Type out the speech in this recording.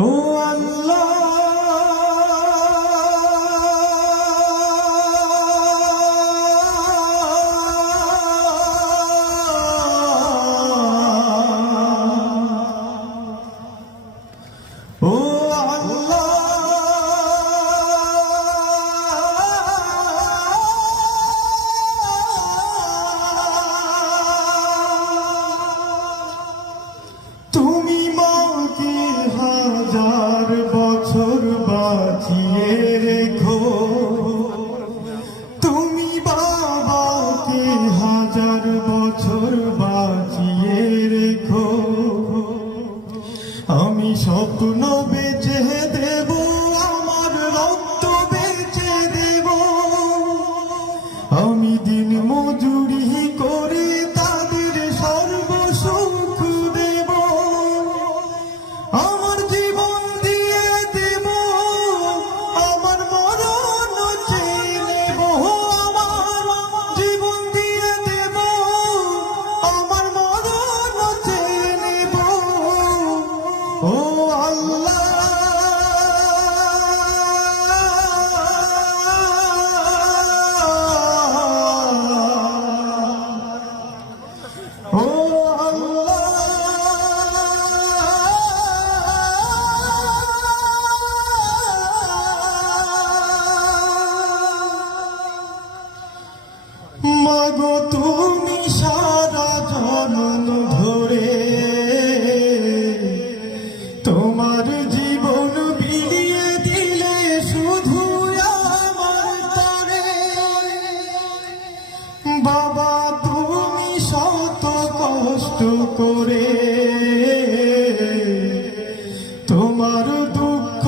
ও আল্লাহ ও আল্লাহ তুমি মাকে হাজার বছর বাঁচিয়ে রেখো, তুমি বাবাকে হাজার বছর বাঁচিয়ে রেখো। আমি স্বপ্ন বেঁচে দেব, আমার রক্ত বেঁচে দেব, আমি দিন মজুরি করে তাদের সর্বসুখ দেব, আমার জীবন দিয়ে দেব, আমার মরণ চেয়ে নেব, আমার জীবন দিয়ে দেব, আমার মরণ চেয়ে নেব। ও আল্লাহ ও আল্লাহ মাগো তুমি সারা জনম ধরে তোমার জীবন বিলিয়ে দিলে শুধু আমার তরে। বাবা তুমি শত কষ্ট করে তোমার দুঃখ